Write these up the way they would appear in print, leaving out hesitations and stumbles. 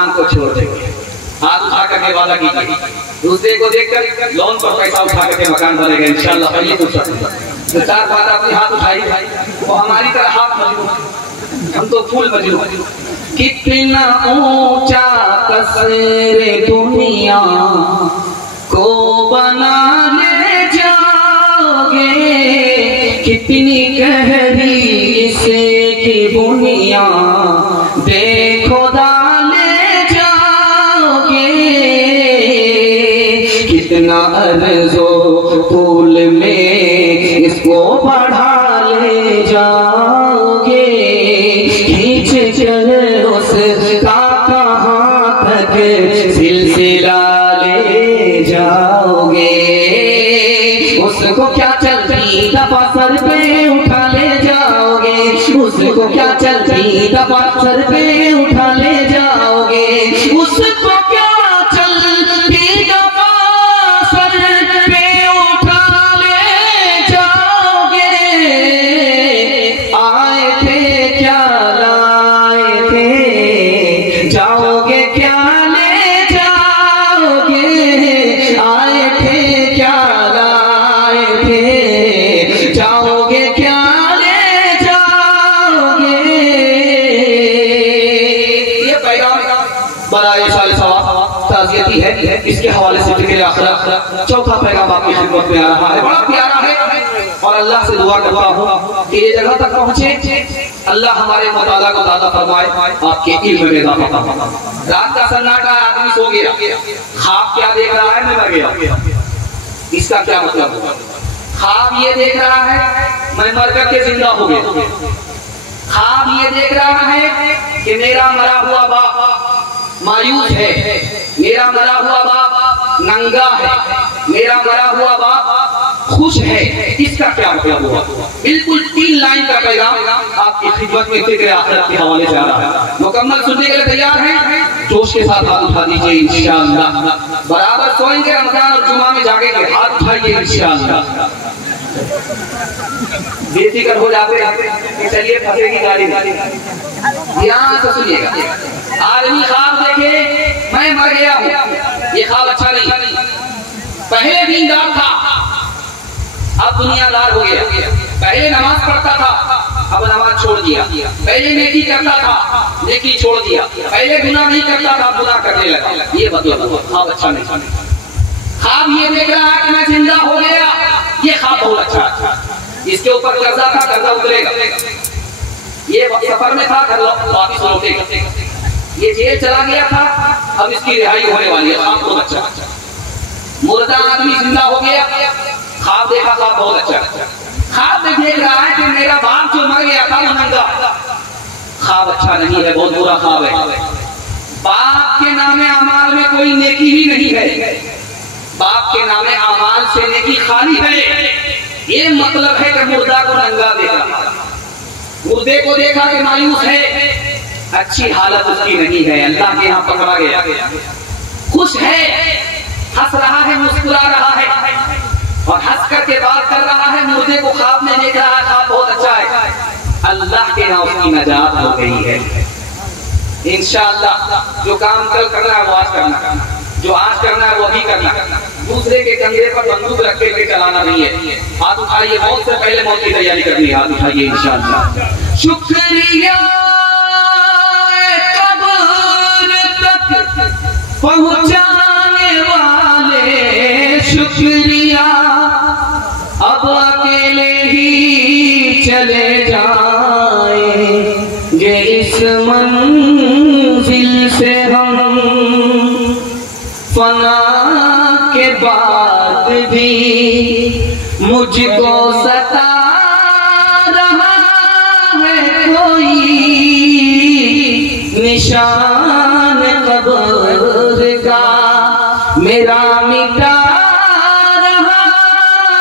मकान को छोड़ देंगे। हाथ उठा करके वादा कीजिए, दूसरे को देखकर लोन पर पैसा उठा करके मकान बनेगा इंशाअल्लाह। पहले तो तो चार बात अपने हाथ उठाई, वो हमारी तरह हाथ मजबूत, हम तो फूल मजबूत। कितना ऊंचा कसरे दुनिया को बना ले जाओगे, कितनी गहरी इसे की बुनिया देखो डाले जाओगे, कितना अर्ज़ो फूल में इसको बढ़ा ले जाओगे, खींच चल उसका कहाँ तक सिलसिला ले जाओगे। उसको क्या चलती दफा सर पे उठा ले जाओगे, उसको क्या चलती दफा सर पे उठा ले जाओगे, उसको क्या चलती दफा सर पे उठा ले जाओगे। आए थे क्या लाए थे, जाओगे क्या ले जाओगे, आए थे क्या लाए थे, जाओगे क्या ले जाओगे। ये पैगाम बराए साल सवाब ताज़ियती है, इसके हवाले से जिक्र आखिरत चौथा पैगाम आपकी खिदमत में आ रहा है, बड़ा प्यारा है। और अल्लाह से दुआ करता हूँ कि ये जगह तक पहुँचे, अल्लाह हमारे मुताला को दादा फरमाए, आपके इल्म में इजाफा फरमाए। रात का सन्नाटा, आदमी सो गया, ख्वाब क्या देख रहा है, मैं मर गया। इसका क्या मतलब? ख्वाब ये देख रहा है मैं मर करके जिंदा हो गया, ख्वाब ये देख रहा है कि मेरा मरा हुआ बाप मायूस है, मेरा मरा हुआ बाप नंगा है, मेरा मरा हुआ बाप खुश है। इसका क्या मतलब हुआ? बिल्कुल 3 लाइन का पैगाम आपकी खिदमत में जिक्र आखिरत के हवाले से आ रहा है। मुकम्मल सुनने के लिए तैयार हैं? जोश के साथ हाथ उठा दीजिए इंशाअल्लाह। बराबर सोएंगे, रमजान और जुमा में जागेंगे, हाथ उठाइए इंशाअल्लाह। बेफिक्र हो जाते हैं, चलिए फंसेगी गाड़ी। ध्यान से सुनिएगा। आदमी ख्वाब देखे मैं मर गया हूँ, ये ख्वाब अच्छा नहीं। पहले दीनदार था, अब दुनियादार हो गया। पहले नमाज पढ़ता था, अब नमाज छोड़ दिया। पहले नेकी करता था, नेकी छोड़ दिया। पहले गुनाह नहीं करता था, गुनाह करने लगा। ये मतलब ख्वाब अच्छा नहीं। ख्वाब ये देख रहा है कि मैं जिंदा हो गया, ये ख्वाब बहुत अच्छा। इसके ऊपर कर्जा था, कर्जा उतरेगा। ये सफर में था, घर वापिस लौटेगा। ये जेल चला गया था, अब इसकी रिहाई होने वाली है। ख्वाब बहुत अच्छा। मुर्दा आदमी जिंदा हो गया, ख्वाब देखा, ख्वाब बहुत अच्छा। ख्वाब देख रहा है कि मेरा बाप जो मर गया था वो नंगा। ख्वाब अच्छा नहीं है, बहुत बुरा ख्वाब है। बाप के नामे अमाल में कोई नेकी ही नहीं है, बाप के नामे अमाल से नेकी खाली है। ये मतलब है कि मुर्दा को नंगा देखा, मुर्दे को देखा कि मायूस है, अच्छी हालत उसकी नहीं है, अल्लाह के यहाँ पकड़ा गया। खुश है, हंस रहा है, मुस्कुरा रहा है और हंस करके बात कर रहा है। मुर्दे को ख्वाब में देख रहा है, ख्वाब बहुत अच्छा है। अल्लाह के यहाँ उसकी नजात हो गई है। इंशाअल्लाह जो काम कल करना है वो आज करना, जो आज करना है वो अभी करना। दूसरे के कंधे पर बंदूक रख के चलाना नहीं है। हाथ उठाइए, मौत से पहले मौत की तैयारी करनी है। हाथ उठाइए इंशाअल्लाह। शुक्रिया कब्र तक पहुंचाने वाले, शुक्रिया अब अकेले ही चले जाएंगे इस मंजिल से हम। फना के बाद भी मुझको सता रहा है कोई, निशान कब्र का मेरा मिटा रहा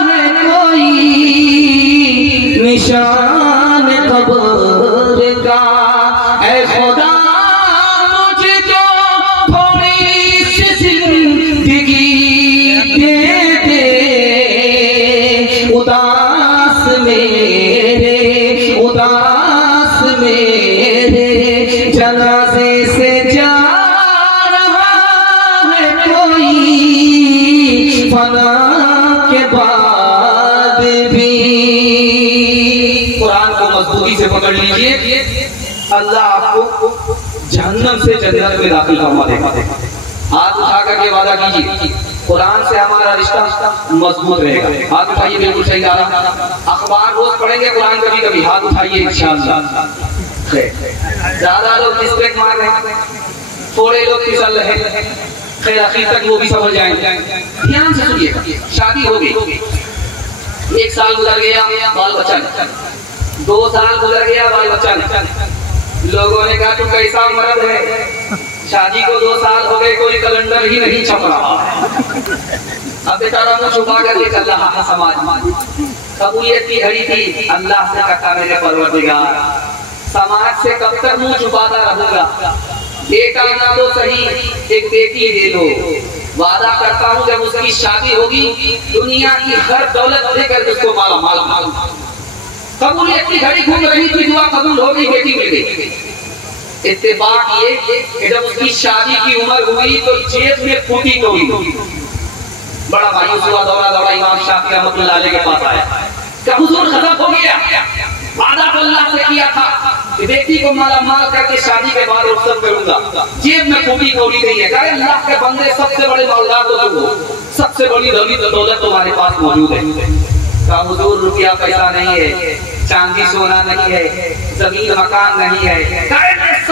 है कोई, निशान कब्र का। ऐ खुदा मुझको थोड़ी सी जिंदगी दे दे, उदास मेरे जनाजे से जा मजबूती से पकड़ लीजिए, अल्लाह आपको जहन्नम से जन्नत में दाखिल करवा देगा। हाथ उठा करके वादा कीजिए, कुरान से हमारा रिश्ता मजबूत रहेगा। हाथ उठाइए, बिल्कुल सही जा रहा। अखबार रोज पढ़ेंगे, कुरान कभी कभी, हाथ उठाइए इंशाअल्लाह। ज्यादा लोग मिस्टेक मार रहे हैं, थोड़े लोग फिसल रहे हैं, खैर आखिर तक वो भी समझ जाएंगे। ध्यान से सुनिएगा। शादी हो गई, 1 साल गुजर गया, बाल बच्चा नहीं, 2 साल गुजर गया, बाल बच्चा नहीं। लोगों ने कहा तू कैसा मर्द है, शादी को 2 साल हो गए, कोई कैलेंडर ही नहीं छप रहा। अब बेचारा मुंह छुपा करके चल रहा है समाज। कबूलियत की घड़ी थी, अल्लाह से कहता मेरे परवरदिगार, समाज से कब तक मुंह छुपाता रहूंगा, बेटा ना तो सही एक बेटी दे दो। वादा करता हूँ जब उसकी शादी होगी, दुनिया की हर दौलत देकर उसको माला माल माल। कबूलियत की घड़ी घूम रही थी, दुआ कबूल हो गई, बेटी मिल गई। इत्तेफाक ये कि जब उसकी शादी की उम्र हुई तो जेब में फूटी तोड़ी। बड़ा मायूस हुआ, दौड़ा दौड़ा इमाम शाफी रहमतुल्लाह अलैह के पास आया। क्या हुजूर खत्म हो गया? वादा तो अल्लाह से किया था कि बेटी को माला माल करके शादी के बाद रुखसत करूंगा, जेब में फूटी तोड़ी नहीं है। अरे अल्लाह के बंदे, सबसे बड़े मौला तो तुम हो, सबसे बड़ी दौलत तुम्हारे पास मौजूद है। हुजूर रुपया पैसा नहीं है, चांदी सोना नहीं है, जमीन मकान नहीं है,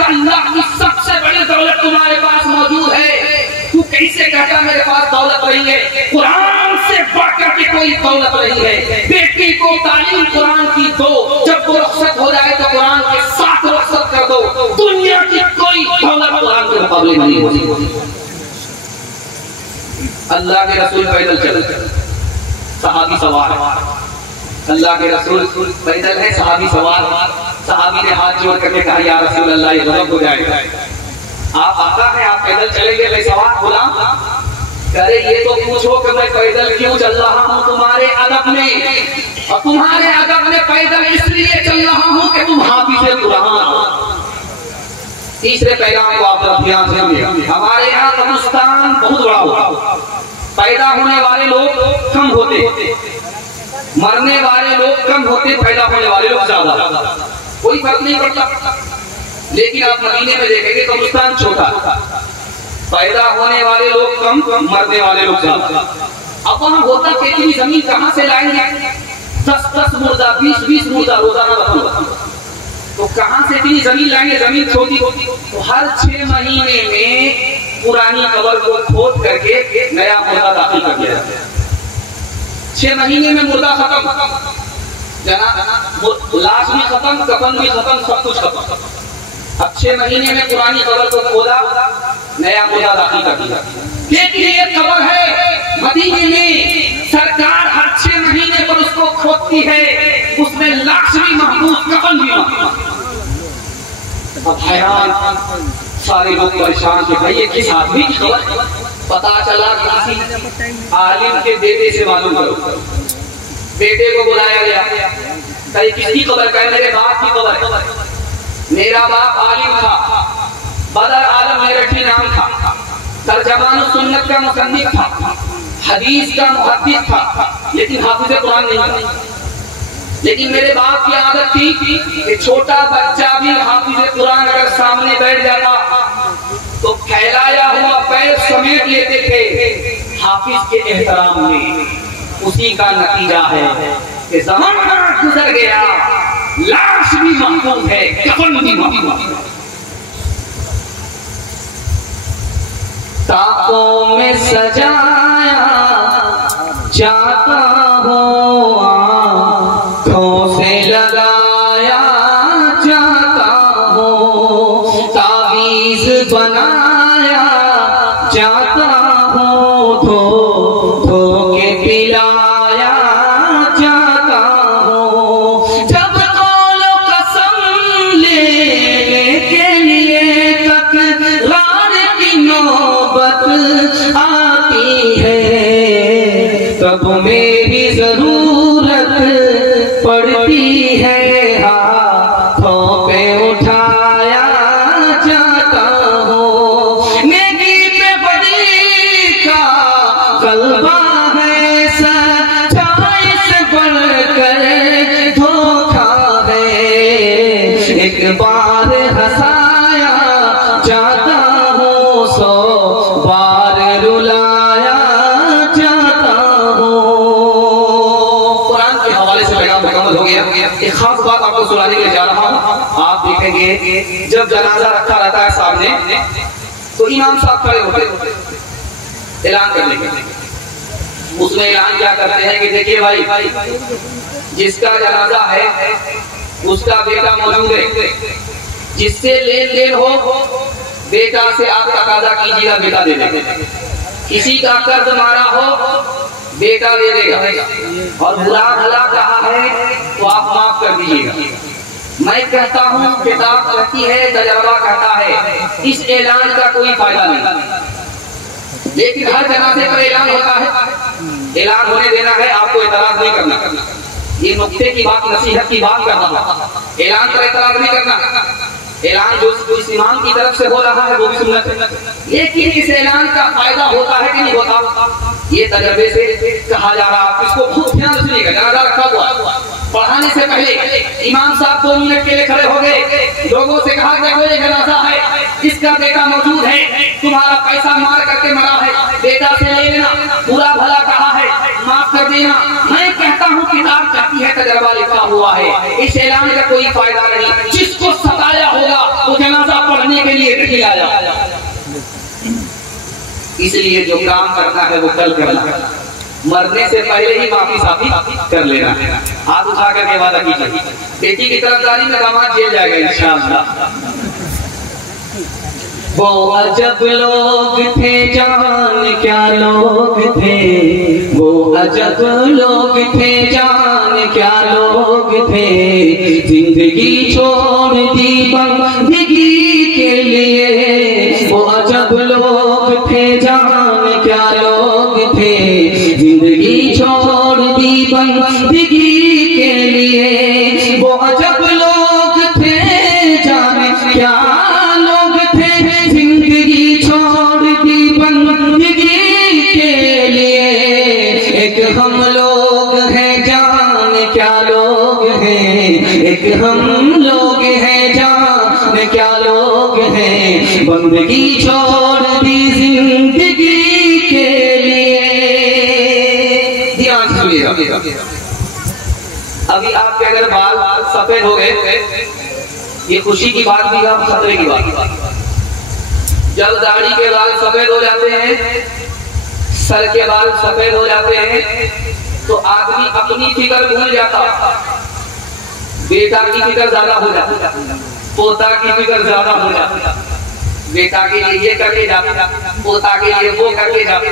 अल्लाह की सबसे बड़ी दौलत तुम्हारे पास मौजूद है। तू कैसे कहता मेरे पास दौलत नहीं है? कुरान से बढ़कर के कोई दौलत नहीं है। बेटी को तालीम कुरान की दो, जब वो रुखसत हो जाए तो कुरान के साथ रुखसत कर दो। दुनिया की कोई दौलत कुरान के मुकाबले नहीं होती। अल्लाह के रसूल पैदल चल, सहाबी सवार, अल्लाह के रसूल पैदल है, सहाबी सवार। सहाबी ने हाथ जोड़ करके कहा या रसूल अल्लाह, ये गजब हो जाएगा, आप आता है, आप पैदल चलेंगे, मैं सवार बोला। करे ये तो पूछो कि मैं पैदल क्यों चल रहा हूँ तुम्हारे अदब में, और तुम्हारे अदब में पैदल इसलिए चल रहा हूँ कि तुम हाफिज़े कुरान। तीसरे पैगाम को आप ध्यान से सुनिए। हमारे यहाँ कब्रिस्तान बहुत बड़ा होता, पैदा होने वाले लोग कम होते, मरने वाले लोग कम होते, पैदा होने वाले लोग ज्यादा, कोई फर्क नहीं पड़ता। लेकिन आप मदीने में देखेंगे कब्रिस्तान छोटा, पैदा होने वाले लोग कम, मरने वाले लोग ज्यादा। अब वहां होता कि इतनी जमीन कहाँ से लाएंगे? 10-10 मुर्दा, 20-20 मुर्दा रोजाना रखूंगा, तो कहाँ से इतनी जमीन लाएंगे? जमीन छोटी होती, तो हर 6 महीने में पुरानी कब्र को खोद करके नया मुर्दा दाखिल कर दिया जाता है। 6 महीने में मुर्दा खत्म, लाश भी खत्म, कफन भी खत्म, सब कुछ खत्म। अब 6 महीने में पुरानी कब्र को खोदा, नया मुर्दा दाखिल कर दिया। लेकिन ये कब्र है मदीने में, सरकार हर 6 महीने पर उसको खोदती है, उसमें लाश भी महफूज, कफन भी महफूज। अब हैरान सारे लोग परेशान थे, भाई ये किस आदमी की खबर? पता चला किसी आलिम के बेटे से मालूम करो। बेटे को बुलाया गया, कहीं किसकी खबर? कहे मेरे बाप की खबर। मेरा बाप आलिम था, बदर आलम मेरठी नाम था, तर्जमान सुन्नत का मुसन्निफ था, हदीस का मुहद्दिस था, लेकिन हाफिज़ कुरान नहीं था। लेकिन मेरे बाप की आदत थी कि छोटा बच्चा भी हाफिज़ कुरान अगर सामने बैठ जाता तो फैलाया हुआ पैर समेट लेते थे हाफिज के एहतराम में। उसी का नतीजा है कि ज़माना गुजर गया, लाश भी महफूज है, कफन भी महफूज है। ताकों में सजाया जाता हो, आँखों से लगाया जाता हो, तावीज़ बनाया जाता हो, धो धो के पिलाया जाता हो। जब कौलो कसम लेने के लिए तकरार की नौबत आती है, तब मेरी जरूरत पड़ती है, हाथों पे उठाया जाता हो। नेकी पे बड़ी का गलबा है, सच्चाई से बढ़कर धोखा है, जब जनाजा रखा रहता है सामने, तो इमाम साहब खड़े होते ऐलान करने के। उसमें ऐलान क्या करते हैं कि देखिए भाई, जिसका जनाजा है उसका बेटा मौजूद है, जिससे लेन देन हो बेटा से आप तकाजा कीजिएगा, बेटा दे देगा। किसी का कर्ज मारा हो बेटा दे देगा, और बुरा भला कहा है तो आप माफ कर दीजिएगा। मैं कहता हूँ किताब कहती है, तजर्बा कहता है, इस ऐलान का कोई फायदा नहीं। लेकिन हर जनाजे पर ऐलान होता है, ऐलान होने देना है, आपको एतराज नहीं करना। ये नुक्ते की बात, नसीहत की बात कर रहा हूँ। ऐलान पर एतराज नहीं करना। ऐलान जो इस इमाम की तरफ से हो रहा है वो भी सुन्नत है, लेकिन इस ऐलान का फायदा होता है कि नहीं होता, ये तजर्बे से कहा जा रहा है। इसको खूब ध्यान से सुनिएगा। जनाजा रखा हुआ, पढ़ाने से पहले इमाम साहब 2 मिनट के लिए खड़े हो गए, लोगों से कहा देखो ये जनाजा है, इसका बेटा मौजूद है, तुम्हारा पैसा मार करके मरा है, बेटा से ले लेना, बुरा भला कहा है, माफ कर देना। मैं कहता हूँ किताब कहती है, तजर्बा लिखा हुआ है, इस ऐलान का कोई फायदा नहीं। जिसको सताया होगा वो जनाजा पढ़ने के लिए नहीं आया। इसलिए जो काम करना है वो कल करना, मरने से पहले ही माफी साफी कर लेना। हाथ उठा करके वादा कीजिए, बेटी की तरफदारी में दामाद जेल जाएगा इंशाअल्लाह। वो अजब लोग थे जान क्या लोग थे, वो अजब लोग थे जान क्या लोग थे, जिंदगी छोड़ दी बंदगी के लिए। वो अजब लोग थे जान क्या लोग थे, जिंदगी छोड़ दी बंदगी के लिए। वो अजब लोग थे जान क्या लोग थे, जिंदगी छोड़ दी बंदगी के लिए। एक हम लोग हैं जान क्या लोग हैं, एक हम लोग हैं जान क्या लोग हैं, बंदगी छोड़ दी जिंदगी के लिए। ध्यान सुनिएगा, अभी आपके अगर बाल सफेद हो गए, ये खुशी की बात भी है, खतरे की बात। जब दाढ़ी के बाल सफेद हो जाते हैं, सर के बाल सफेद हो जाते हैं, तो आदमी अपनी फिक्र भूल जाता, बेटा की फिक्र ज्यादा हो जाती, पोता की फिक्र ज्यादा हो जाती। बेटा के लिए ये करके जाते, पोता के लिए वो करके जाते,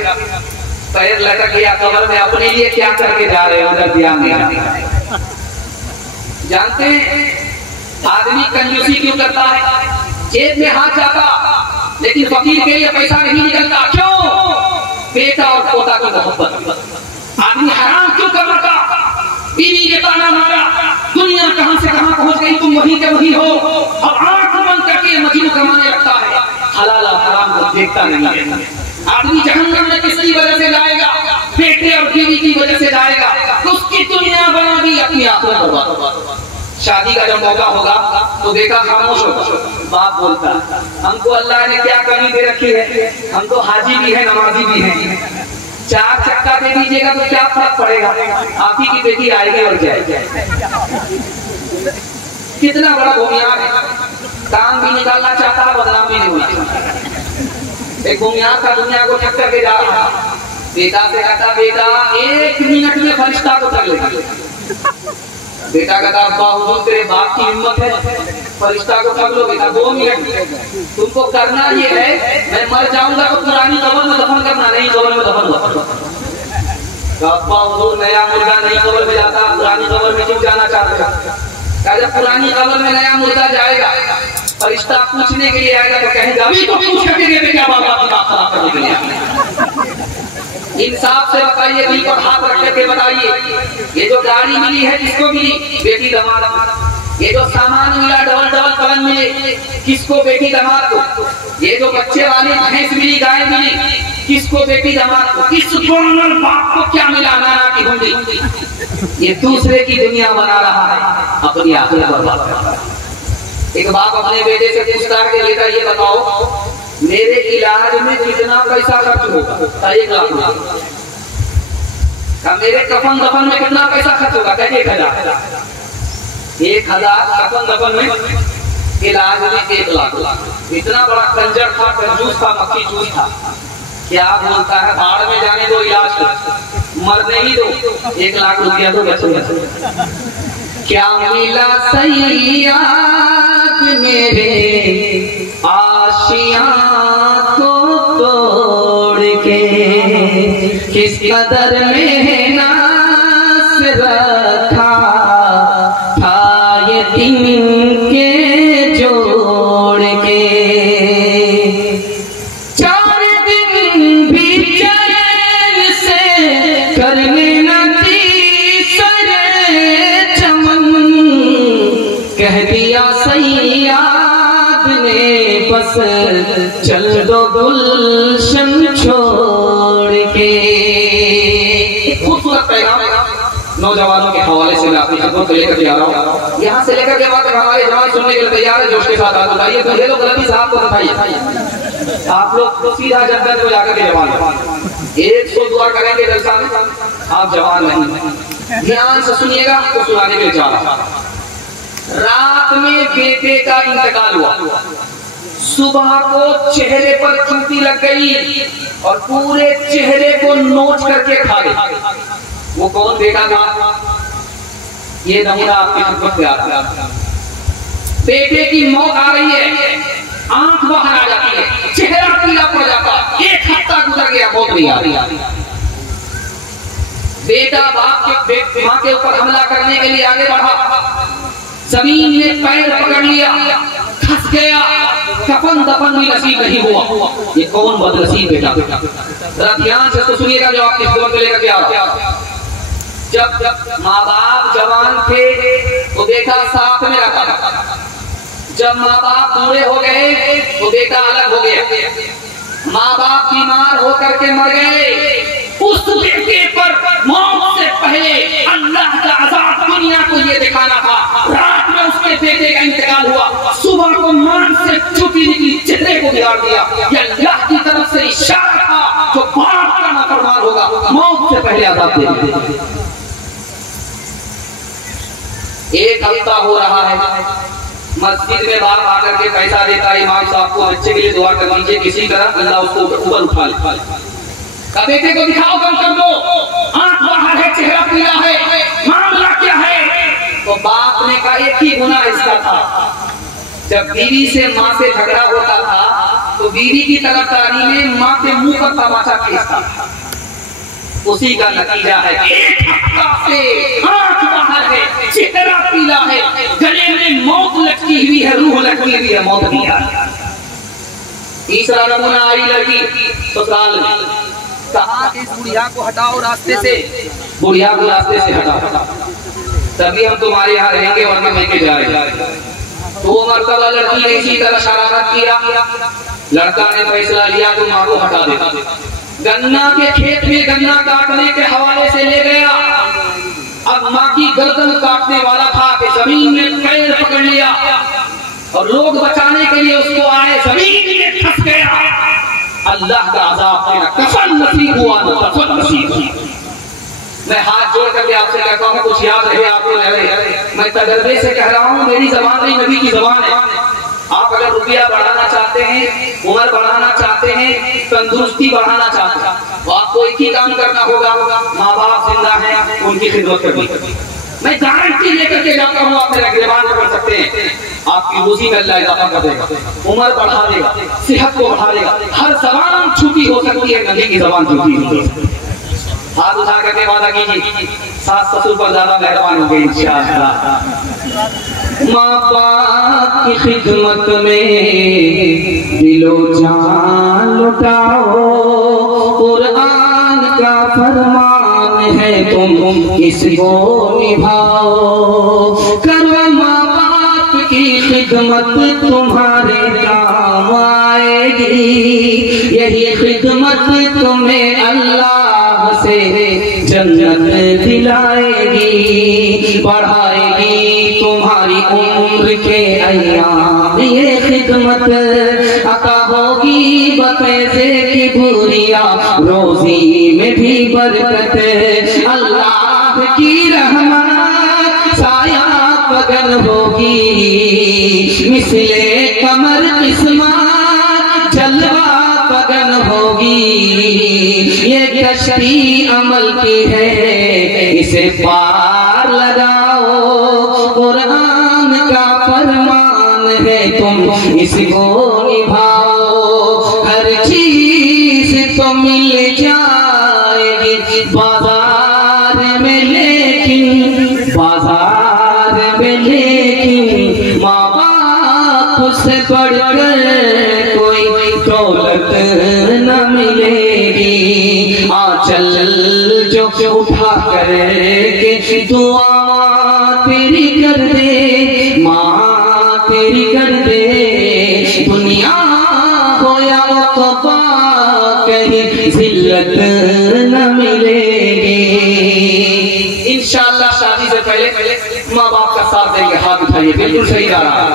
पैर लटक गया कमर में, अपने लिए क्या करके जा रहे हो उधर ध्यान देना। जानते हैं आदमी कंजूसी क्यों करता है? जेब में हाथ जाता लेकिन फकीर के लिए पैसा नहीं निकलता। क्यों? बेटा और पोता की मोहब्बत। आदमी हराम क्यों कर रहा? बीवी ने ताना मारा, दुनिया कहां से कहां पहुंच गई, तुम वहीं के वहीं हो। अब आंख बंद करके मजीद कमाने लगता है, हलाल और हराम को देखता नहीं है। आदमी जहन्नम में किसकी वजह से जाएगा? बेटे और बीवी की वजह से जाएगा। तो उसकी दुनिया बना दी, अपनी आखिरत बर्बाद। शादी का जब मौका होगा तो बेटा खामोश होगा, बाप बोलता हमको अल्लाह ने क्या कमी दे रखी है, हम तो हाजी भी है नमाजी भी है, 4 चक्का दे दीजिएगा तो क्या फर्क पड़ेगा, आप ही की बेटी आएगी और जाएगी। कितना बड़ा भूमियार है, काम भी निकालना चाहता है, बदनाम भी नहीं होना। एक भूमियार का दुनिया को टक्कर के जा रहा, बेटा से कहता बेटा 1 मिनट में फरिश्ता को कर लेगा। बेटा कहता अब्बा हुजूर तेरे बाप की हिम्मत है, फरिश्ता को ठग लो। बेटा 2 मिनट तुमको करना ये है, मैं मर जाऊंगा तो पुरानी कब्र में दफन करना, नहीं कब्र में दफन हुआ। तो अब्बा हुजूर नया मुर्गा नई कब्र में जाता, पुरानी कब्र में क्यों जाना चाहते हैं? जब पुरानी कब्र में नया मुर्गा जाएगा, फरिश्ता पूछने के लिए आएगा तो कहेगा अभी तो पूछ करके क्या बाबा की बात खराब करने के लिए। इंसाफ से बताइए, दिल पर हाथ रख करके बताइए, ये जो गाड़ी मिली है किसको मिली? बेटी दामाद। ये जो सामान मिला डबल डबल पलंग मिले किसको? बेटी दामाद को। ये जो बच्चे वाली भैंस मिली, गाय मिली किसको? बेटी दामाद को। किस दोनों बाप को क्या मिला? नाना की हुंडी। ये दूसरे की दुनिया बना रहा है, अपनी आखिरत बर्बाद कर रहा है। एक बाप अपने बेटे से पूछता है कि बेटा ये बताओ मेरे इलाज में कितना पैसा खर्च होगा? 1 लाख रुपया। मेरे कफन दफन में कितना पैसा खर्च होगा? 1,000। 1,000 कफन दफन में इलाज में 1 लाख। इतना बड़ा कंजर था, कंजूस था, मक्खी चूस था। क्या बोलता है, भाड़ में जाने दो, इलाज मरने ही दो, 1 लाख रुपया तो बच गया। क्या मिला सैयाद मेरे आशियां को तोड़ के, किस कदर मेहनत रखा था ये दिन के जोड़ के। 4 दिन भी चैन से करने न दी सरे चमन, कह दिया सैयाद ने बस चल दो गुलशन छोड़ के। खूबसूरत पैगाम नौजवानों के हवाले से मैं अपनी खिदमत लेकर के आ रहा हूँ। यहाँ से लेकर के बाद हमारे जवान सुनने के लिए तैयार है, जोश के साथ हाथ उठाइए। तो ये लोग गलती साहब को बताइए, आप लोग तो सीधा जन्नत को जाकर के जवान 100 दुआ करेंगे जलसा में, आप जवान नहीं। ध्यान से सुनिएगा, तो सुनाने के लिए जा रहा। रात में बेटे का इंतकाल हुआ, सुबह को चेहरे पर चोटी लग गई और पूरे चेहरे को नोच करके खा गई। वो कौन बेटा था? ये नमूना आपकी खिदमत में आता है। बेटे की मौत आ रही है, आंख बाहर आ जाती है, चेहरा पीला पड़ जाता, 1 हफ्ता गुजर गया, मौत नहीं आ रही। बेटा बाप के मां के ऊपर हमला करने के लिए आगे बढ़ा, जमीन ने पैर पकड़ लिया, खस गया, कफन दफन भी नसीब नहीं हुआ। ये कौन बदनसीब बेटा? जरा ध्यान से तो सुनिएगा जो आपकी खिदमत में लेकर के आ रहा। जब माँ बाप जवान थे तो बेटा साथ में रहता था, जब माँ बाप बूढ़े हो गए तो बेटा अलग हो गया। माँ बाप बीमार होकर के मर गए, उस बेटे पर मौत से पहले अल्लाह का अज़ाब दुनिया को ये दिखाना था। रात में उसके बेटे का इंतकाल हुआ, सुबह को मान से चुपी निकली, चेहरे को बिगाड़ दिया। ये अल्लाह की तरफ से इशारा था, जो बाप का नाफरमान होगा मौत से पहले अज़ाब दे देगा। 1 हफ्ता हो रहा है, मस्जिद में बाप आकर के पैसा देता है, इमाम साहब को बच्चे के लिए दुआ कर दीजिए, किसी तरह अल्लाह उसको ऊपर उठा ले। बेटे को दिखाओ, कम कर दो, आंख बाहर है, चेहरा पीला है, मामला क्या है? तो बाप ने कहा एक ही गुनाह इसका था, जब बीवी से माँ से झगड़ा होता था तो बीवी की तरफदारी में माँ के मुंह पर तमाचा खींचता, उसी का नतीजा है 1 हफ्ता से आंख बाहर है, चेहरा पीला है, गले में मौत लटकी हुई है, रूह लटकी हुई है, मौत नहीं आ रही। तीसरा नमूना आई लड़की ससुराल में, कहा इस बुढ़िया को हटाओ रास्ते से, बुढ़िया को रास्ते से हटाओ, तभी हम तुम्हारे यहाँ रहेंगे, वरना लेके जा रहे। 2 मरतबा लड़की ने इसी तरह शरारत किया, लड़का ने फैसला लिया तो माँ को हटा देता। गन्ना के खेत में गन्ना काटने के हवाले से ले गया, अब माँ की गर्दन काटने वाला था कि जमीन में पैर पकड़ लिया और लोग बचाने के लिए उसको आए, जमीन में फंस गया। अल्लाह का अज़ाब देना, कफन नसीब हुआ ना कफन नसीब। मैं हाथ जोड़ करके आपसे कहता हूँ, कुछ याद रहे आपको रहे, मैं तजर्बे से कह रहा हूँ, मेरी ज़बान नहीं नबी की ज़बान है। आप अगर रुपया बढ़ाना चाहते हैं, उम्र बढ़ाना चाहते हैं, तंदुरुस्ती बढ़ाना चाहते हैं, तो आपको एक ही काम करना होगा, माँ बाप जिंदा हैं उनकी खिदमत करनी। मैं गारंटी लेकर के जाता हूँ, आप मेरा गिरबान कर सकते हैं, आपकी रोजी में अल्लाह इजाफा कर देगा, उम्र बढ़ा देगा, सेहत को बढ़ा देगा। हर जबान छूटी हो सकती है, नबी की जबान छूटी होती है। हाथ उठा करके वादा कीजिए, सास ससुर पर ज्यादा मेहरबान होंगे इंशाअल्लाह। माँ बाप की खिदमत में दिलो जान लुटाओ, कुरान का फरमान है तुम इसको निभाओ। करो माँ बाप की खिदमत तुम्हारे काम आएगी, यही खिदमत तुम्हें अल्लाह से जन्नत दिलाएगी, बढ़ाएगी तुम्हारी उम्र के अय्याम। ये खिदमत अता होगी बपैसे की बुरिया, रोजी में भी बरकत, अल्लाह की रहमत साया बगल होगी। होगी, मिसले कमर किस्मत जलवा बगन होगी। ये कश्ती अमल की है, इसे पार लगाओ, कुरान का फरमान है तुम इसको निभाओ। हर चीज तो मिल जाएगी बाजार में, लेकिन बाजार में लेकिन माँ बाप से बढ़कर कोई दौलत न मिलेगी। आंचल जो उठा कर के दुआ तेरी कर दे, माँ तेरी कर दे। दुनिया हो या उक़बा कहीं जिल्लत न मिलेगी। इंशाअल्लाह शादी से पहले माँ बाप का साथ देंगे, हाथ उठाइए, बिल्कुल सही जा रहा है।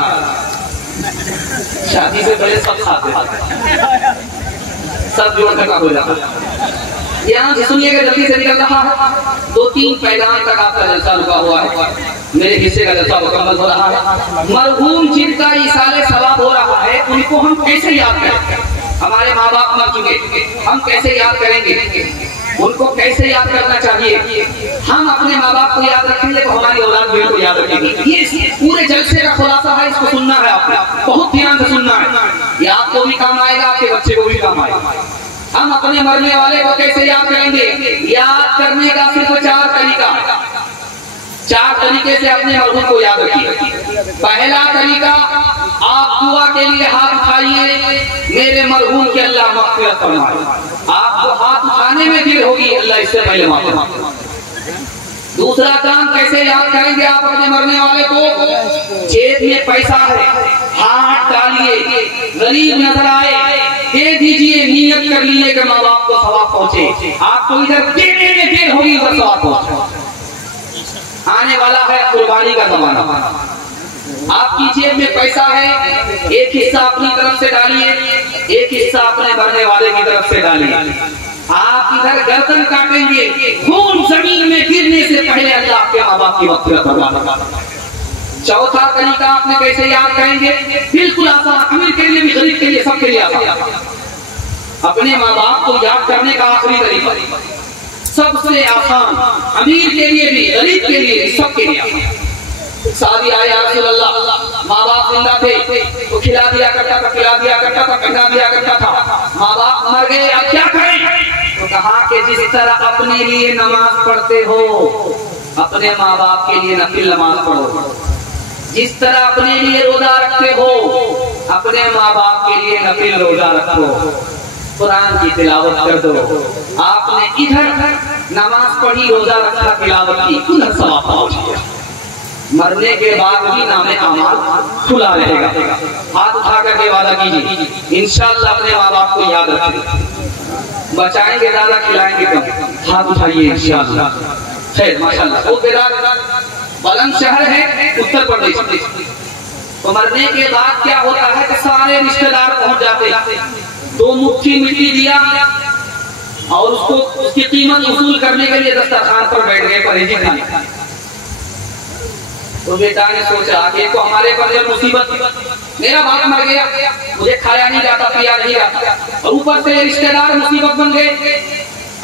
शादी से पहले सब साथ देंगे, सब जोड़ कर हो जाता। यहाँ से सुनिएगा, जल्दी से निकल रहा है, 2-3 पैगाम तक आपका जलसा रुका हुआ है। मेरे हिस्से का जलसा मुकम्मल हो रहा है। मरहूम जिनका इसाले सवाब हो रहा है, उनको हम कैसे याद करें? हमारे माँ बाप मर चुके, हम कैसे याद करेंगे? उनको कैसे याद करना चाहिए? हम अपने माँ बाप को याद रखेंगे तो हमारी औलाद भी उनको याद रखेगी। ये पूरे जलसे का खुलासा है, इसको सुनना है आपने, बहुत ध्यान से सुनना है। ये आपको भी काम आएगा, आपके बच्चे को भी काम आएगा। हम अपने मरने वाले को कैसे याद करेंगे? याद करने का सिर्फ 4 तरीका, 4 तरीके से अपने मरहूम को याद रखिए। पहला तरीका, आप दुआ के लिए हाथ उठाइए, मेरे मरहूम के अल्लाह मग़फ़िरत फरमाए। आपको हाथ उठाने में देर होगी, अल्लाह इससे पहले माफ फरमाए। दूसरा काम कैसे याद करेंगे आप अपने मरने वाले को? जेब में पैसा है, हाथ डालिए, गरीब नजर आए, दे दीजिए, नियत कर लीजिए कि माँ बाप को सवाब पहुंचे। आपको इधर देने में देर होगी, उधर सवाब पहुंचे। आने वाला है कुर्बानी का जमाना। आपकी जेब में पैसा है, एक हिस्सा अपनी तरफ से डालिए, एक हिस्सा अपने मरने वाले की तरफ से डालिए। आप इधर गर्दन काटेंगे, खून जमीन में गिरने से पहले अल्लाह आपके माँ बाप की मग़फ़िरत फरमाएगा। चौथा तरीका आपने कैसे याद करेंगे? बिल्कुल आसान, अमीर के लिए भी, गरीब के लिए, सबके लिए आसान। अपने माँ बाप को याद करने का आखिरी तरीका सबसे आसान, अमीर के लिए भी, गरीब के लिए, सबके लिए। सादी आए, या रसूल अल्लाह, माँ बाप जिंदा थे तो खिला दिया करता था, पिला दिया करता था, पहना दिया करता था। माँ बाप मर गए, अब क्या करें? तो कहा कि जिस तरह अपने लिए नमाज पढ़ते हो, अपने माँ बाप के लिए नफिल नमाज पढ़ो। जिस तरह अपने लिए रोजा रखते हो, अपने माँ बाप के लिए नफिल रोजा रखो। कुरान की तिलावत कर दो। आपने इधर नमाज पढ़ी, रोजा रखा, तिलावत की, उधर सवाब पहुंच। मरने के बाद भी नामे अमाल खुला रहेगा। हाथ उठा करके वादा कीजिए, इंशाअल्लाह अपने माँ बाप को याद रखेंगे, बचाएंगे ज्यादा, खिलाएंगे कम। हाथ उठाइए इंशाअल्लाह। खैर माशाअल्लाह, वो बुलंद शहर है उत्तर प्रदेश। तो मरने के बाद क्या होता है कि सारे रिश्तेदार पहुंच जाते हैं। 2 मुट्ठी मिट्टी दिया और उसको उसकी कीमत वसूल करने के लिए दस्तरखान पर बैठ गए परहेजी खाने। तो बेटा ने सोचा कि तो हमारे पर जब मुसीबत, मेरा बाप मर गया, मुझे खाया नहीं जाता, पिया नहीं जाता, और ऊपर से रिश्तेदार मुसीबत बन गए।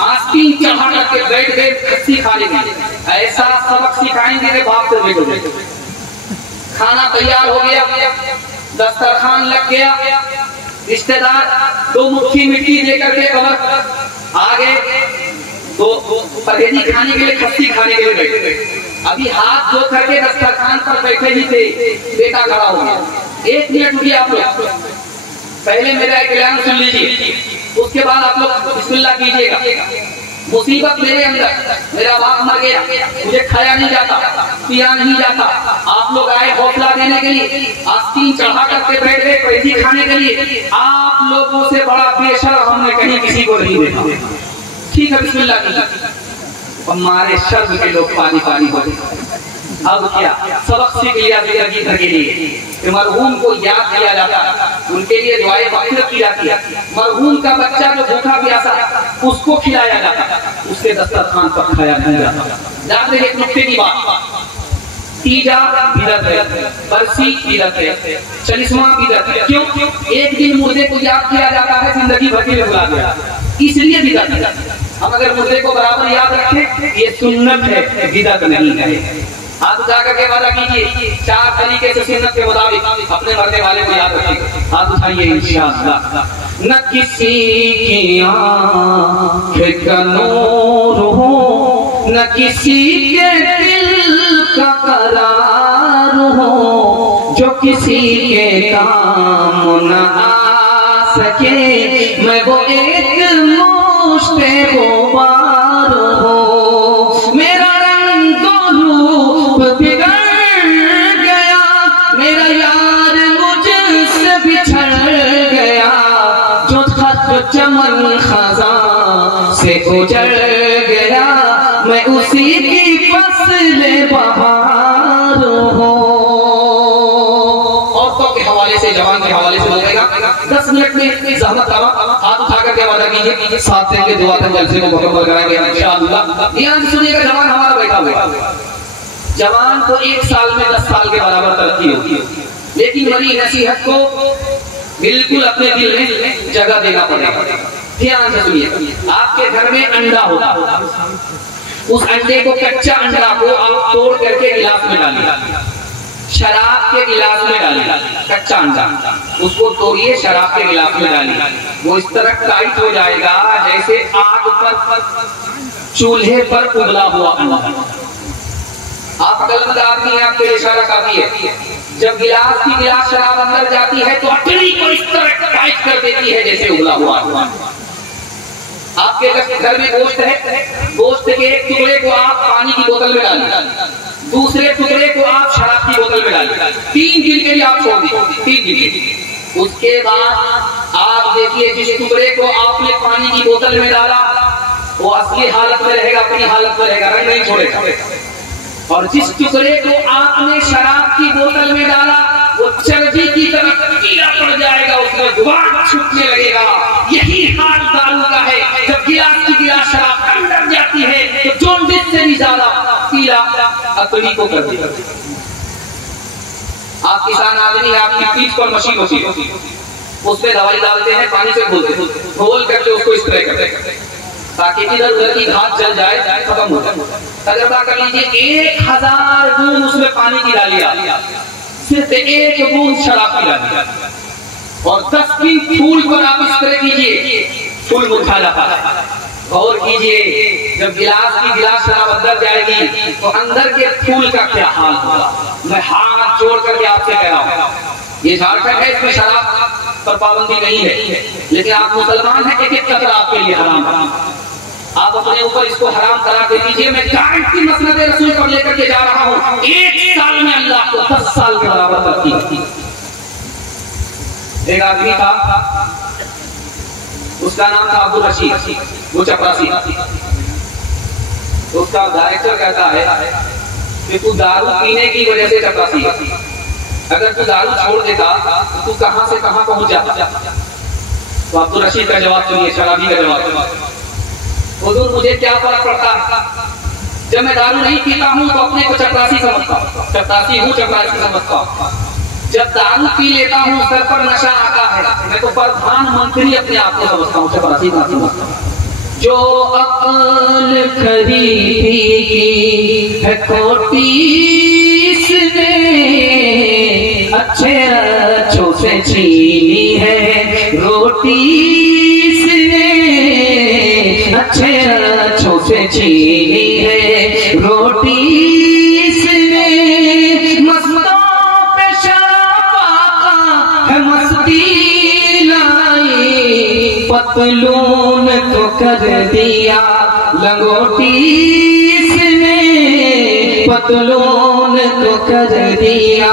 आस्तीन चढ़ा करके बैठ गए खस्सी खाने के। ऐसा सबक सिखाएंगे कि बाप से बेटो। खाना तैयार हो गया, दस्तरखान लग गया, रिश्तेदार 2 मुट्ठी मिट्टी देकर के कमर आ गए। तो परहेजी खाने के लिए, खस्सी खाने के लिए बैठे गए। अभी हाथ धो करके दस्तरखान पर बैठे ही थे, बेटा खड़ा हो गया। 1 मिनट रुकिए आप लोग, पहले मेरा एक ऐलान सुन लीजिए, उसके बाद आप लोग बिस्मिल्लाह कीजिएगा। मुसीबत मेरे अंदर, मेरा बाप मर गया, मुझे खाया नहीं जाता, पिया नहीं जाता, आप लोग आए हौसला देने के लिए, आस्तीन चढ़ा करके बैठ गए परहेजी खाने के लिए। आप लोगों से बड़ा बेशर्म हमने कहीं किसी को नहीं देखा। ठीक है, बिस्मिल्लाह कीजिए। हमारे शर्म के लोग पानी पानी हो गए। अब क्या सबक सीख लिया जिंदगी भर के लिए कि मरहूम को याद किया जाता, उनके लिए दुआए मग़फ़िरत की जाती है। मरहूम का बच्चा जो भूखा प्यासा उसको खिलाया जाता, उसके दस्तरखान पर खाया नहीं जाता। याद रहे एक नुक्ते की बात, तीजा बिदअत है, बरसी बिदअत है, 40वां बिदअत है। क्यों? एक दिन मुर्दे को याद किया जाता है, जिंदगी भर के लिए भुला दिया, इसलिए बिदअत है। हम अगर मुर्दे को बराबर याद रखें, ये सुन्नत है, बिदअत नहीं है। हाथ उठा करके वादा कीजिए, 4 तरीके से सुन्नत के मुताबिक अपने मरने वाले को याद रखिए। हाथ उठाइए इंशाअल्लाह। न किसी की आँख का नूर हो, न किसी के दिल का करार हो, जो किसी के काम न आ सके, मैं वो एक मुश्ते गुबार हो। मेरा रंग रूप बिगड़ गया, मेरा यार मुझसे बिछड़ गया, जो खत चमन खज़ां से उजड़ गया, मैं उसी की फसले बहार हो। औरतों के हवाले से, जवान के हवाले से बोलेगा, 10 मिनट में ज़हमत करा, हाथ उठा करके वादा कीजिए, 7 दिन के दुआ तक जलसे को मुकम्मल कराएंगे इंशाअल्लाह। ध्यान सुनिएगा, जवान हमारा बैठा हुआ है, जवान को 1 साल में 10 साल के बराबर तरक्की होती है, लेकिन मेरी नसीहत को बिल्कुल अपने दिल में जगह देना पड़ेगा। ध्यान से सुनिए, आपके घर में अंडा होगा, उस अंडे को, कच्चा अंडा को आप तोड़ करके गिलास में डालिए, शराब के गिलास में डालिए, कच्चा अंडा उसको तोड़िए, शराब के गिलास में डालिए, वो इस तरह टाइट हो जाएगा जैसे आग पर, चूल्हे पर उबला हुआ अंडा। आप अकलमंद आदमी हैं, आपके इशारा काफी है। जब गिलास की गिलास शराब अंदर जाती है तो अटली को इस तरह टाइट कर देती है जैसे उबला हुआ। आपके घर में गोश्त है, गोश्त के एक टुकड़े को आप पानी की बोतल में डालिए, दूसरे टुकड़े को आप शराब की बोतल में डालिए, 3 दिन के लिए आप छोड़ दीजिए, 3 दिन। उसके बाद आप देखिए, जिस टुकड़े को आपने पानी की बोतल में डाला वो असली हालत में रहेगा, अपनी हालत में रहेगा, रंग नहीं छोड़ेगा। और जिस टुकड़े को आपने शराब की बोतल में डाला वो चर्बी की तरह कीड़ा पड़ जाएगा, उसमें धुआं छूटने लगेगा। यही हाल दारू का है। जब गिलास की गिलास शराब अंदर जाती है तो जॉन्डिस से भी ज्यादा कीड़ा अतड़ी को कर देता है। आप किसान आदमी, आपकी पीठ पर मशीन होती है, उसमें दवाई डालते हैं, पानी से घोल करके उसको स्प्रे करते हैं ताकि इधर उधर की घास जल जाए, खत्म हो जाए। तजर्बा कर लीजिए, 1000 बूंद उसमें पानी की डालिए, सिर्फ 1 बूंद शराब की डालिए, और 10 दिन फूल पर आप स्प्रे कीजिए, फूल मुरझा जाता है। गौर कीजिए, जब गिलास की गिलास शराब अंदर जाएगी तो अंदर के फूल का क्या हाल होगा। मैं हाथ जोड़ करके आपसे कह रहा हूँ, ये झारखंड है, इसमें शराब पर पाबंदी नहीं है, लेकिन आप मुसलमान हैं, एक एक कतरा आपके लिए हराम है। आप अपने ऊपर इसको हराम करा दे दीजिए। मैं गारंटी मसनद रसूल पर लेकर के जा रहा हूँ, 1 साल में अल्लाह को 10 साल के बराबर तरक्की। एक आदमी था, उसका नाम था अब्दुल रशीद, वो चपरासी। उसका डायरेक्टर कहता है कि तू दारू पीने की वजह से चपरासी है, अगर तू दारू छोड़ देता तो तू कहां से कहां पहुंच जाता। तो अब्दुल रशीद का जवाब सुनिए, शराबी का जवाब, हुजूर मुझे क्या फर्क पड़ता, जब मैं दारू नहीं पीता हूँ तो अपने को चपरासी समझता हूँ, चपरासी हूँ, चपरासी समझता हूँ। जब दारू पी लेता हूँ, सर पर नशा आता है, मैं तो प्रधानमंत्री अपने आप को समझता हूँ, चपरासी का समझता हूँ। जो अक्ल खरीदी है खोटी इसने, अच्छे अच्छों से छीनी है रोटी इसने, अच्छे अच्छों से छीनी है रोटी इसने, मस्तों पे शराबा है मस्ती लाई, पतलून तो कर दिया लंगोटी इसने, पतलून तो कर दिया।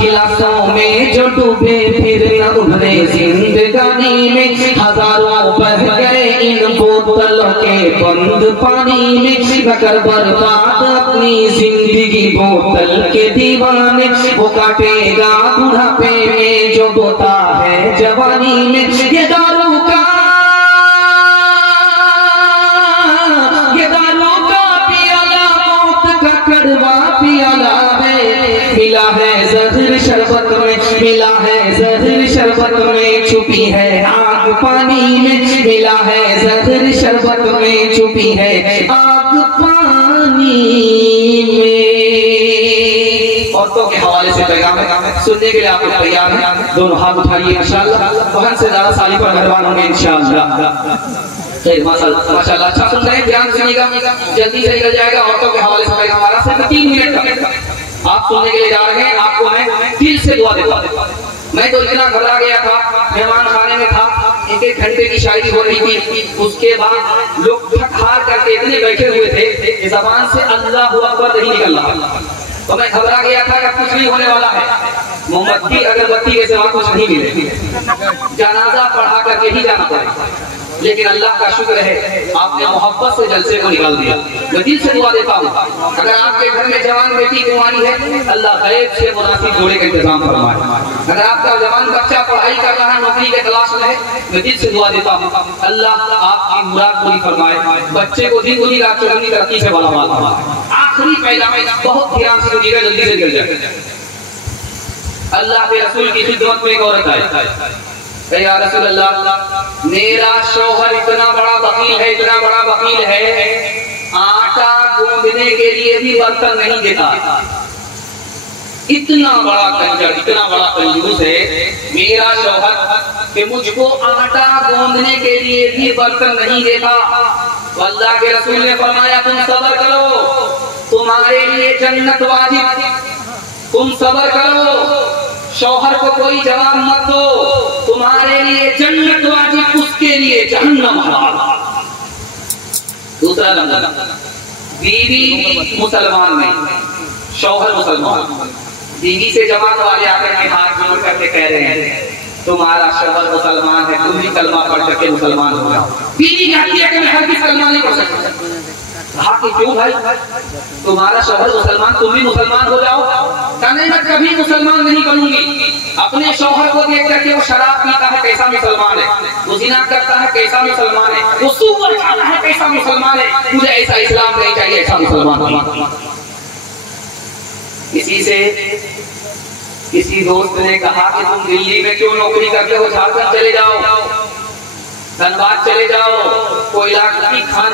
गिलासों में जो डूबे फिर न उभरे जिंदगानी में, हजारों बह गए इन बोतलों के बंद पानी में, न कर बर्बाद अपनी जिंदगी बोतल के दीवाने, वो काटेगा बुढ़ापे में जो बोता है जवानी में। ये दारू का पियाला, मौत का कड़वा पियाला शरबत में छुपी है, आग पानी में मिला है जहर, शरबत में छुपी है आग पानी में। औरतों के हवाले से पैगाम है, सुनने के लिए आप लोग तैयार हैं? दोनों हाथ उठाइए इंशाअल्लाह, बहन से ज्यादा साली पर मेहरबान होंगे इंशाअल्लाह। माशाअल्लाह, अच्छा सुन रहे हैं, ध्यान सुनिएगा, जल्दी से निकल जाएगा। औरतों के हवाले से पैगाम हमारा सिर्फ 3 मिनट का आप सुनने के लिए जा रहे हैं। आपको मैं दिल से दुआ देता हूँ। मैं तो इतना घबरा गया था, मेहमान खाने में था, 1-1 घंटे की शायरी हो रही थी, उसके बाद लोग थक हार करके इतने बैठे हुए थे कि जबान से अल्लाहु अकबर नहीं निकल रहा, तो मैं घबरा गया था कि कुछ नहीं होने वाला है, मोमबत्ती अगरबत्ती के सिवा कुछ नहीं मिले, जनाजा पढ़ा करके ही जाना पड़ेगा। लेकिन अल्लाह का शुक्र है आपने मोहब्बत से जलसे को निकाल दिया। मैं दिल से दुआ देता हूँ, अगर आपके घर में जवान बेटी कुंवारी है, अल्लाह गैब से मुनासिब जोड़े का इंतजाम फरमाए। अगर आपका जवान बच्चा पढ़ाई कर रहा है, नौकरी के तलाश में है, मैं दिल से दुआ देता हूँ अल्लाह आपकी मुराद पूरी फरमाए, बच्चे को दिन दुनी रात चौगुनी तरक्की से बड़ा फरमाए। आखिरी पैगाम बहुत ध्यान से सुनिएगा, जल्दी से निकल जाए। अल्लाह के रसूल की खिदमत में एक औरत आई, या रसूल अल्लाह, मेरा शौहर इतना बड़ा वकील है, इतना बड़ा वकील है, आटा गूंदने के लिए भी बर्तन नहीं देता, इतना बड़ा कंजर, इतना बड़ा कंजूस है मेरा शौहर कि मुझको आटा गूंदने के लिए भी बर्तन नहीं देता। तो अल्लाह के रसूल ने फरमाया, तुम सब्र करो, तुम्हारे लिए जन्नत वाजिब, तुम सब्र करो, शौहर को कोई जवाब मत दो, तुम्हारे लिए जन्नत वाजिब, उसके लिए जहन्नम हराम। दूसरा लफ्ज़, बीवी मुसलमान नहीं, शौहर मुसलमान। बीवी से जमात वाले आकर के हाथ जोड़ करके कह रहे हैं तुम्हारा शौहर मुसलमान है, तुम भी कलमा पढ़ करके मुसलमान हो जाओ। बीवी कहती है कि मैं हर किसी कलमा नहीं पढ़ सकता। कहा कि क्यों भाई, तुम्हारा शौहर मुसलमान, तुम भी मुसलमान हो जाओ। कहने मैं कभी मुसलमान नहीं बनूंगी। अपने शौहर को देख करके वो शराब पीता है, कैसा मुसलमान है, वो जिना करता है, कैसा मुसलमान है, वो सूअर खाता है, कैसा मुसलमान है, मुझे ऐसा इस्लाम नहीं चाहिए, ऐसा मुसलमान। किसी दोस्त ने कहा कि तुम दिल्ली में क्यों नौकरी करते हो, झारखंड चले जाओ, धनबाद चले जाओ, कोयला की खान,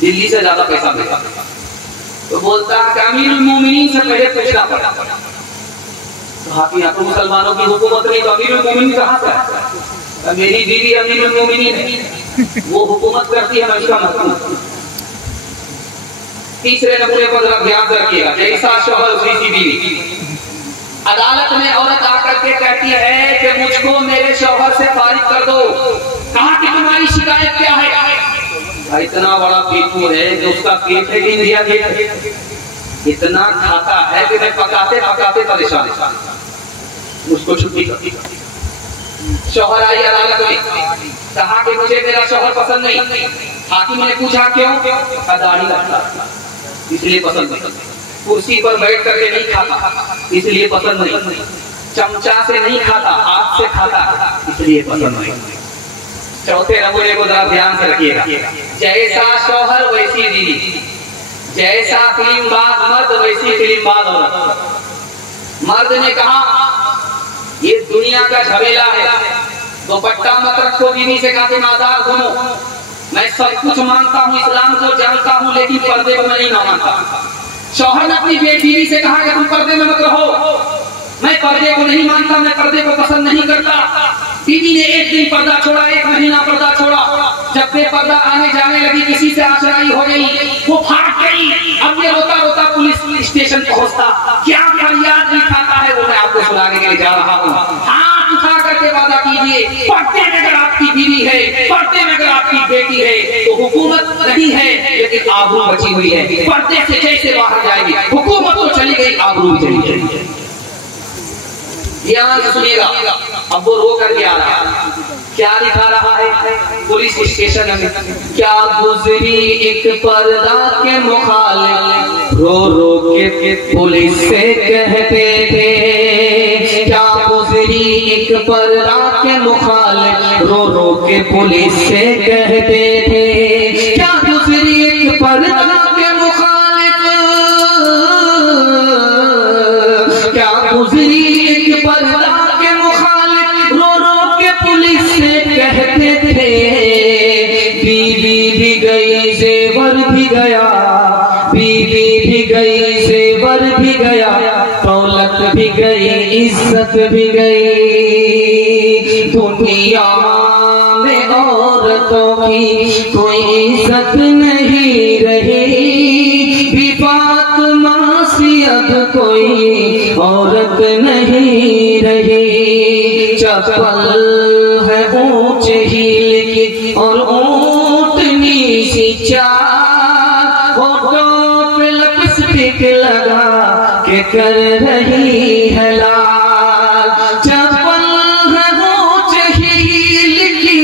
दिल्ली से ज्यादा पैसा मिलता। तो बोलता है कि अमीरुल मोमिनीन से पहले पूछना पड़ा। तो मुसलमानों की हुकूमत नहीं, तो अमीरुल मोमिनीन कहाँ से? मेरी बीवी अमीरुल मोमिनीन है, वो हुकूमत करती है, मैं उसका मतलब। तीसरे नंबर पर जरा ध्यान रखिएगा, जैसा शौहर उसी बीवी। अदालत में औरत आकर के कहती है कि मुझको मेरे शौहर से फारिग कर दो। कहा कि तुम्हारी शिकायत क्या है? इतना बड़ा पेटू है कि उसका पेट है इंडिया गेट, इतना खाता है कि मैं पकाते पकाते परेशान, मुझको छुट्टी करती। शौहर आई अदालत में, कहा कि मुझे मेरा शौहर पसंद नहीं। हाकिम ने पूछा क्यों? दाढ़ी लगता इसलिए पसंद नहीं, कुर्सी पर बैठ करके नहीं खाता इसलिए पसंद नहीं, चमचा से नहीं खाता, हाथ से खाता इसलिए पसंद नहीं। चौथे नमूने को जरा ध्यान से रखिएगा, जैसा शौहर वैसी बीवी, जैसा फिल्मबाज मर्द वैसी फिल्मबाज औरत। मर्द ने कहा ये दुनिया का झमेला है, दुपट्टा मत रखो, बीवी से कहा तुम आजाद घूमो, मैं सब कुछ मानता हूँ, इस्लाम को जानता हूँ, लेकिन पर्दे को मैं नहीं मानता। शौहर ने अपनी बीवी से कहा कि तुम पर्दे में मत रहो, मैं पर्दे को नहीं मानता, मैं पर्दे को पसंद नहीं करता। बीवी ने एक दिन पर्दा छोड़ा, 1 महीना पर्दा छोड़ा, जब बेपर्दा आने जाने लगी, किसी से आशनाई हो गई, वो भाग गई। अब ये रोता रोता पुलिस स्टेशन पहुंचता, क्या फरियाद लिखाता है वो मैं आपको सुनाने के लिए जा रहा हूँ। हाथ उठा करके वादा कीजिए, पर्दे में अगर आपकी बीवी है, पर्दे में अगर आपकी बेटी है, तो हुकूमत नहीं है लेकिन आबरू बची हुई है। पर्दे से कैसे बाहर जाएगी? हुकूमत तो चली गई, आबरू भी चली गई। ध्यान से सुनिएगा, अब वो रो करके आ रहा है, क्या लिखा रहा है पुलिस स्टेशन में? क्या गुजरी एक पर्दा के मुखालिफ, रो रो के पुलिस से कहते थे। क्या गुजरी एक पर्दा के मुखालिफ, रो रो के पुलिस से कहते थे। क्या गुजरी एक पर्दा के मुखालिफ, क्या गुजरी एक पर्दा के मुखालिफ, भी गया, बीवी भी गई, सेवर भी गया, दौलत भी गई, इज्जत भी गई। दुनिया में औरतों की कोई इज्जत नहीं रही, भी फातिमा सी अब कोई औरत नहीं रही। चप्पल है ऊंचे हील की और ऊंटनी सी चाल, होठों पे लिपस्टिक लगा के कर रही है लाल। चप्पल है ऊंचे हील की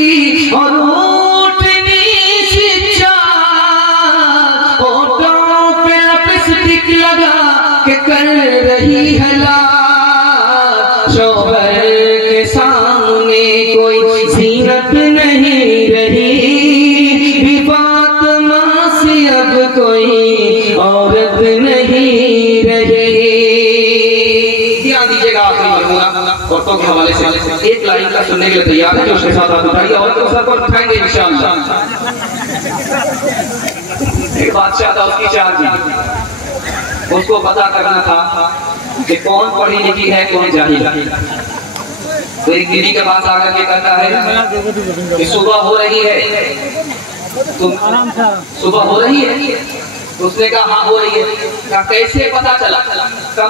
और ऊंटनी सी चाल, होठों पे लिपस्टिक लगा के कर रही है लाल। शोहर के सामने कोई जीनत नहीं रही, फातिमा से अब कोई औरत नहीं रही। ध्यान दीजिएगा आखिरी मरहूना औरतों के हवाले से एक लाइन का सुनने के लिए तैयार है जो उसके साथ हाथ उठाइए, औरतों को सर पर उठाएंगे इंशाअल्लाह। एक बादशाह था, उसकी 4 बीवी। उसको पता करना था कि कौन पढ़ी लिखी है कौन जाहिल है। तो एक बीवी के पास आकर के कहता है कि सुबह हो रही है, तुम सुबह हो रही है? तो उसने कहा हाँ हो रही है। कहा कैसे पता चला?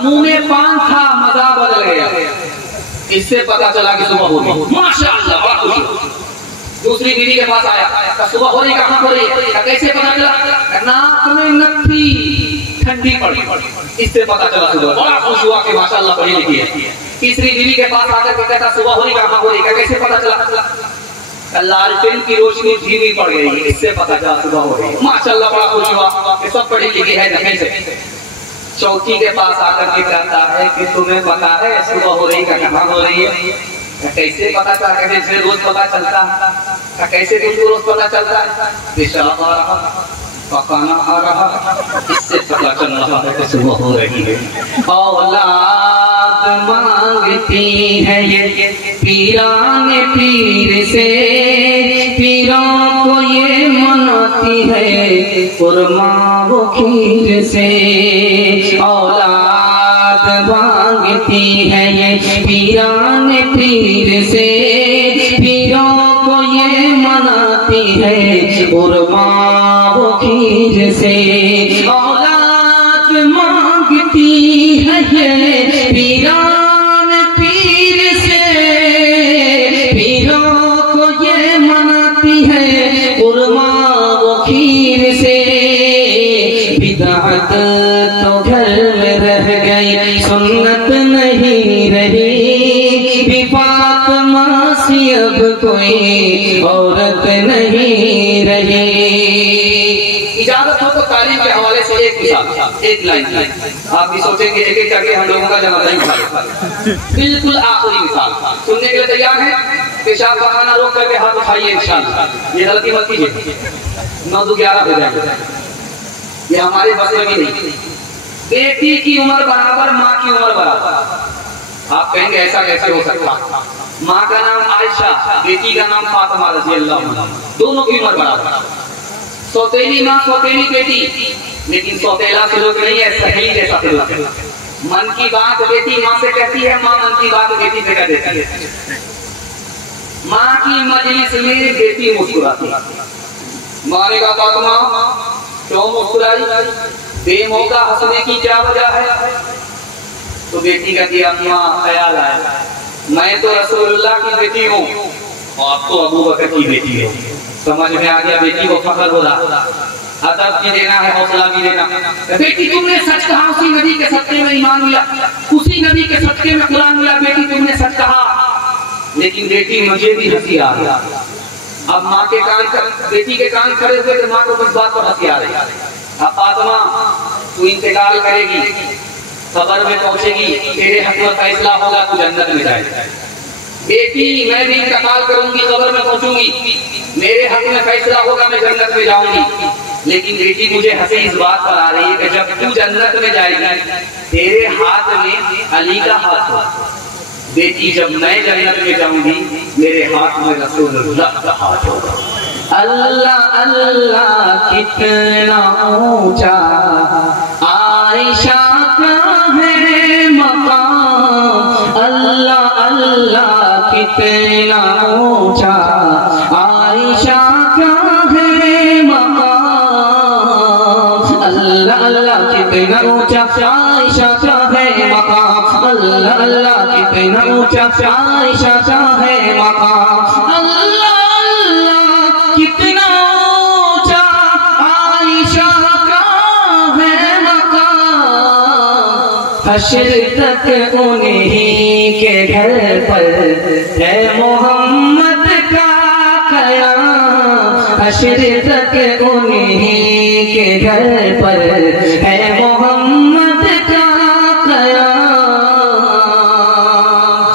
मुंह में पान था, मजा बदल गया, इससे पता चला कि सुबह हो रही। माशाअल्लाह, बहुत खुशी। दूसरी बीवी के पास आया, सुबह हो रही, कहाँ हो रही है? कैसे पता चला? नाक में नथी ठंडी पड़ी, इससे पता चला सुबह। बड़ा खुश हुआ कि माशाअल्लाह पढ़ी लिखी है। तीसरी बीवी के पास आकर के कहता सुबह हो रही, कहाँ हो रही? कैसे पता चला? लालटेन की रोशनी धीमी पड़ गई, इससे पता चला सुबह हो रही। माशाअल्लाह बड़ा खुश हुआ कि सब पढ़ी लिखी है नहीं से। चौथी के पास आकर के कहता है कि तुम्हें पता है सुबह हो रही का कहाँ हो रही है? कैसे पता चला? कैसे रोज पता चलता? कैसे तुमको रोज पता चलता है? पेशाब आ रहा, पकाना आ रहा, इससे पता चल रहा है कि सुबह हो रही है। औलाद मांगती है ये पीराने पीर से, पीरों को ये मनाती है कुरमा वो खीर से। औलाद मांगती है ये पीराने पीर से, पीरों को ये मनाती है कुरमा वो खीर से। औलाद मांगती है ये पीरान पीर से, पीरों को ये मनाती है कुरमा वो खीर से। बिदअत तो घर में रह गई, सुन्नत नहीं रही, फातिमा सी अब कोई औरत नहीं रही। इजाजत हो तो तालीम के हवाले से एक मिसाल, एक लाइन। आप भी सोचेंगे एक एक करके हम लोगों का जवाब नहीं मिसाल, बिल्कुल आखिरी मिसाल सुनने के लिए तैयार है? पेशाब बहाना रोक करके हाथ उठाइए इंशाअल्लाह। ये गलती मत कीजिए, 9 to 11 हो जाएगा, ये हमारे बस में भी नहीं। बेटी की उम्र बराबर, माँ की उम्र बराबर। आप कहेंगे ऐसा कैसे हो सकता? माँ का नाम आयशा, बेटी का नाम फातिमा रज़ियल्लाहु अन्हा, दोनों की उम्र बराबर। सौतेली माँ सौतेली बेटी, लेकिन सौतेला से लोग नहीं है, सहेली जैसा से लोग। मन की बात बेटी माँ से कहती है, माँ मन की बात बेटी से कह देती है। माँ की मजलिस में बेटी मुस्कुराती है। माँ ने कहा फातिमा क्यों मुस्कुराई? बेमौका हंसने की क्या वजह है? तो बेटी कहती है अम्मा ख्याल आया, मैं तो रसूलुल्लाह की बेटी हूँ और आप तो अबू बकर की बेटी हो। समझ में आ गया? बेटी को फख्र हो रहा, अदब भी देना है, हौसला भी देना। बेटी तुमने सच कहा, उसी नबी के सदके में ईमान मिला, उसी नबी के सदके में कुरान मिला। बेटी तुमने सच कहा, लेकिन बेटी मुझे भी हंसी आ गया। अब माँ के कान बेटी के कान खड़े हुए तो माँ को कुछ बात पर हंसी आ रही। अब फातिमा तू इंतकाल करेगी, कब्र में पहुंचेगी, तेरे हक में फैसला होगा, तू जन्नत में जाएगी। बेटी मैं भी इंतकाल करूंगी, कब्र में पहुंचूंगी, मेरे हक में फैसला होगा, मैं जन्नत में जाऊंगी। लेकिन बेटी मुझे हंसी इस बात पर आ रही है कि जब तू जन्नत में जाएगी तेरे हाथ में अली का हाथ हो। बेटी जब मैं जन्नत में जाऊंगी मेरे हाथ में रसूलुल्लाह का हाथ होगा। अल्लाह अल्लाह कितना ऊंचा आयशा का है मकाम। अल्लाह अल्लाह कितना ऊंचा आयशा का है मकाम। अल्लाह अल्लाह कितना ऊंचा आयशा का है मकाम। अल्लाह अल्लाह कितना ऊंचा आयशा का है मकाम। अल्लाह अल्लाह कितना ऊंचा आयशा का है मकाम। हश्र तक उन्हीं के घर पर है मोहम्मद का कयाम। हश्र तक उन्हीं के घर पर है मोहम्मद का कयाम।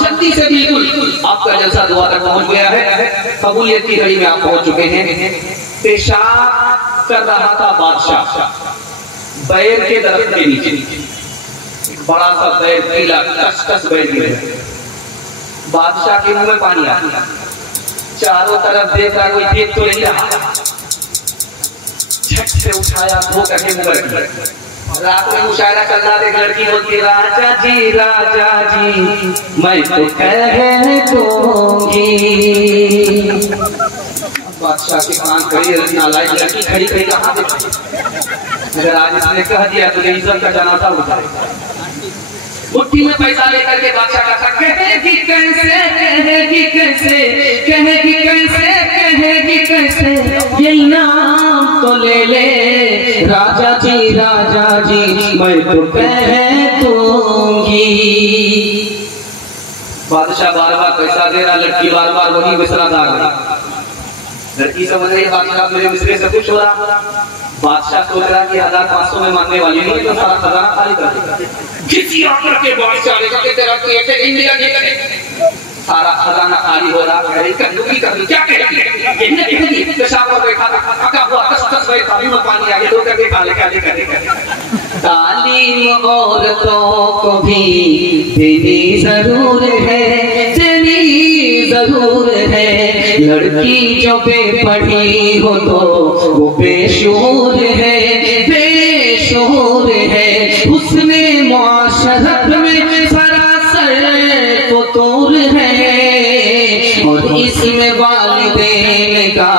जल्दी से बिल्कुल आपका जलसा दुआ तक पहुंच गया है, कबूलियत की घड़ी में आप पहुंच चुके हैं। पेशाब कर रहा था बादशाह बैर के दरख्त के नीचे, बड़ा सा बैर पीला कस बैर गिरे। बादशाह के मुंह में पानी आ गया, चारों तरफ देख रहा कोई देख तो नहीं रहा। झट से उठाया, धो करके मुंह रख दिया। रात में मुशायरा चल रहा, एक लड़की बोलती राजा जी मैं तो कह दूंगी। बादशाह के कान खड़ी नालायक लड़की खड़ी खड़ी कहाँ देखी। अगर आज इसने कह दिया तो इज्जत का जनाजा उठाएगा। मुट्ठी में पैसा लेकर के बादशाह का कहेगी कैसे कहेगी कैसे कहेगी कैसे कहेगी कैसे ये नाम तो ले ले राजा जी मैं तो कह दूंगी। बादशाह बार बार पैसा दे रहा, लड़की बार बार वही मिसरा गा रही। लड़की समझ रही बादशाह मेरे मिसरे से खुश हो रहा। बादशाह सोच रहा कि 1500 में मानने वाली नहीं तो सारा खजाना खाली कर देगा। किसी आकर के बादशाह ने कहा तेरा पेट इंडिया के सारा खजाना खाली हो रहा है। कर दूंगी क्या कहेगी। पेशाब पर बैठा था, थका हुआ कस बैठा, मुंह में पानी आ गया, तो करके काले तालीम औरतों को भी तेरी जरूर है, तेरी जरूर है। लड़की जो बेपढ़ी हो तो वो बेशूर है, बेशूर है। उसने मुआशरत में सरासर कसूर है और इसमें वालिदैन का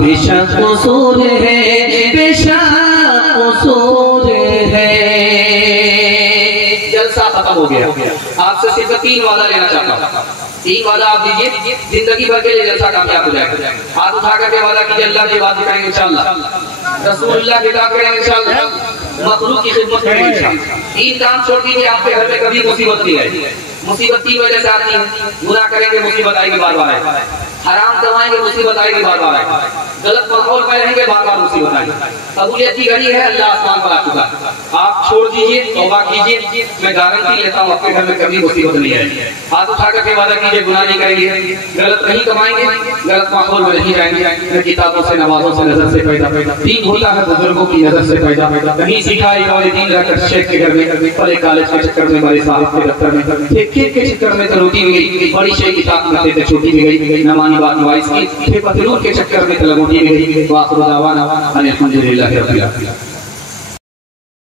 बेशक कसूर है, बेशक कसूर है। जलसा खत्म हो गया। आपसे सिर्फ 3 वादा लेना चाहता हूँ। 3 वादा आप दीजिए, जिंदगी भर के लिए जलसा कामयाब हो जाएगा। हाथ उठा करके वादा कीजिए अल्लाह की बात दिखाएंगे इंशाअल्लाह, रसूलुल्लाह की बात करेंगे इंशाअल्लाह, मखलूक की खिदमत करेंगे इंशाअल्लाह। 3 काम छोड़ दीजिए, आपके घर में कभी मुसीबत नहीं आएगी। मुसीबत 3 वजह से आती है। गुनाह करेंगे मुसीबत आएगी बार बार आएगी, हराम कमाएंगे मुसीबत आएगी बार बार आएगी, गलत माहौल में रहेंगे बार बार मुसीबत आएगी। कबूलियत की घड़ी है, अल्लाह आसमान पर आ चुका। आप छोड़ दीजिए, तौबा कीजिए, मैं गारंटी लेता हूँ आपके घर में कभी मुसीबत नहीं आएगी। हाथ उठा करके वादा कीजिए गुनाह नहीं करेंगे, गलत नहीं कमाएंगे, गलत माहौल में नहीं जाएंगे। किताबों से नमाजों से नजर से पैदा दीन होता है, बुजुर्गों की नजर से पैदा कहीं सीखा दीन रहकर शेख के घर में, पहले कॉलेज के चक्कर में, बड़े साहब के दफ्तर में, के चक्कर में तो रोटी भी गई, बड़ी शेख किताब करते थे छोटी भी गई, नमानी बात नवाइस की, फिर पतलूर के चक्कर में तो लगोटी भी गई। वाखिर दावाना अनिल हम्दुलिल्लाहि रब्बिल आलमीन।